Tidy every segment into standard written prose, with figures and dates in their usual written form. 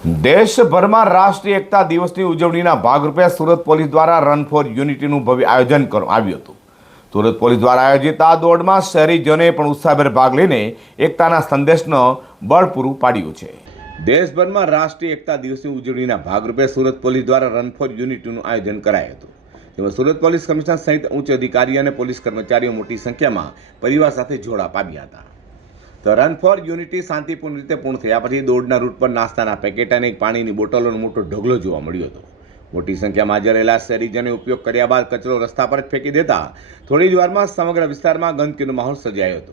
દેશભરમાં રાષ્ટ્રીય એકતા દિવસની ઉજવણીના ભાગરૂપે સુરત પોલીસ દ્વારા રન ફોર યુનિટીનું ભવ્ય આયોજન કરવામાં આવ્યું હતું। સુરત પોલીસ દ્વારા આયોજિત આ દોડમાં શહેરીજનોએ પણ ઉત્સાહભેર ભાગ લઈને એકતાના સંદેશનો બળ પૂરું પાડ્યું છે। દેશભરમાં રાષ્ટ્રીય એકતા દિવસની ઉજવણીના ભાગરૂપે સુરત પોલીસ દ્વારા રન ફોર યુનિટીનું આયોજન કરાયું હતું, જેમાં સુરત પોલીસ કમિશનર સહિત ઉચ્ચ અધિકારીઓ અને પોલીસ કર્મચારીઓ મોટી સંખ્યામાં પરિવાર સાથે જોડા પામ્યા હતા। તો રન ફોર યુનિટી શાંતિપૂર્ણ રીતે પૂર્ણ થયા પછી દોડના રૂટ પર નાસ્તાના પેકેટ અને પાણીની બોટલોનો મોટો ઢગલો જોવા મળ્યો હતો। મોટી સંખ્યામાં હાજર રહેલા શહેરીજનોએ ઉપયોગ કર્યા બાદ કચરો રસ્તા પર જ ફેંકી દેતા થોડી જ વારમાં સમગ્ર વિસ્તારમાં ગંદકીનો માહોલ સર્જાયો હતો।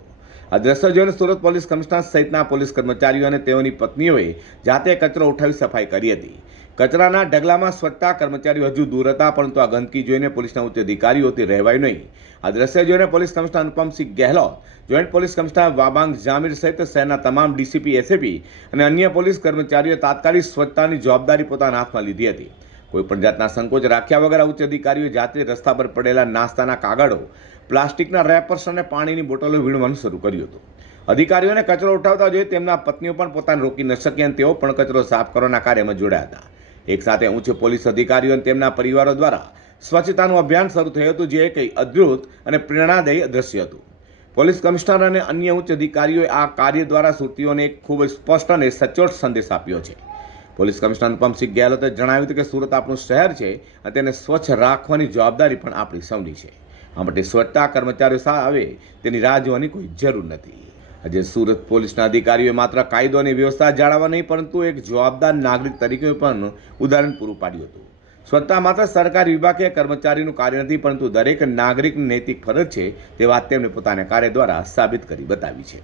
આ દ્રશ્યો જોઈને સુરત પોલીસ કમિશનર સહિતના પોલીસ કર્મચારીઓ અને તેઓની પત્નીઓએ જાતે કચરો ઉઠાવી સફાઈ કરી હતી। કચરાના ઢગલામાં સ્વચ્છતા કર્મચારીઓ હજુ દૂર હતા, પરંતુ આ ગંદકી જોઈને પોલીસના ઉચ્ચ અધિકારીઓથી રહેવાયું નહીં। આ દ્રશ્ય જોઈને police commissioner Anupamsinh Gehlot, joint police commissioner Wabang Jamir સહિત શહેરના તમામ ડીસીપી, એસએપી અને અન્ય પોલીસ કર્મચારીઓએ તાત્કાલિક સ્વચ્છતાની જવાબદારી પોતાના હાથમાં લીધી હતી। કોઈપણ જાતના સંકોચ રાખ્યા વગર ઉચ્ચ અધિકારીઓએ જાતે રસ્તા પર પડેલા નાસ્તાના કાગળો, પ્લાસ્ટિકના રેપર્સ અને પાણીની બોટલો વીણવાનું શરૂ કર્યું હતું। અધિકારીઓને કચરો ઉઠાવતા જોઈ તેમના પત્નીઓ પણ પોતાને રોકી ન શકી અને તેઓ પણ કચરો સાફ કરવાના કાર્યમાં જોડાયા હતા। એક સાથે ઉચ્ચ પોલીસ અધિકારીઓ અને તેમના પરિવારો દ્વારા સ્વચ્છતાનું અભિયાન શરૂ થયું હતું, જે એક અદ્ભુત અને પ્રેરણાદાયી દ્રશ્ય હતું। પોલીસ કમિશનર અને અન્ય ઉચ્ચ અધિકારીઓએ આ કાર્ય દ્વારા સુરતીઓને એક ખૂબ જ સ્પષ્ટ અને સચોટ સંદેશ આપ્યો છે। પોલીસ કમિશનર અનુપમસિંહ ગહેલોતે જણાવ્યું હતું કે સુરત આપણું શહેર છે અને તેને સ્વચ્છ રાખવાની જવાબદારી પણ આપણી સૌની છે। આ માટે સ્વચ્છતા કર્મચારીઓ આવે તેની રાહ જોવાની કોઈ જરૂર નથી। આજે સુરત પોલીસના અધિકારીઓએ માત્ર કાયદો અને વ્યવસ્થા જાળવવા નહીં, પરંતુ એક જવાબદાર નાગરિક તરીકે પણ ઉદાહરણ પૂરું પાડ્યું હતું। સ્વચ્છતા માત્ર સરકારી વિભાગ કે કર્મચારીનું કાર્ય નથી, પરંતુ દરેક નાગરિકની નૈતિક ફરજ છે, તે વાત તેમણે પોતાના કાર્ય દ્વારા સાબિત કરી બતાવી છે।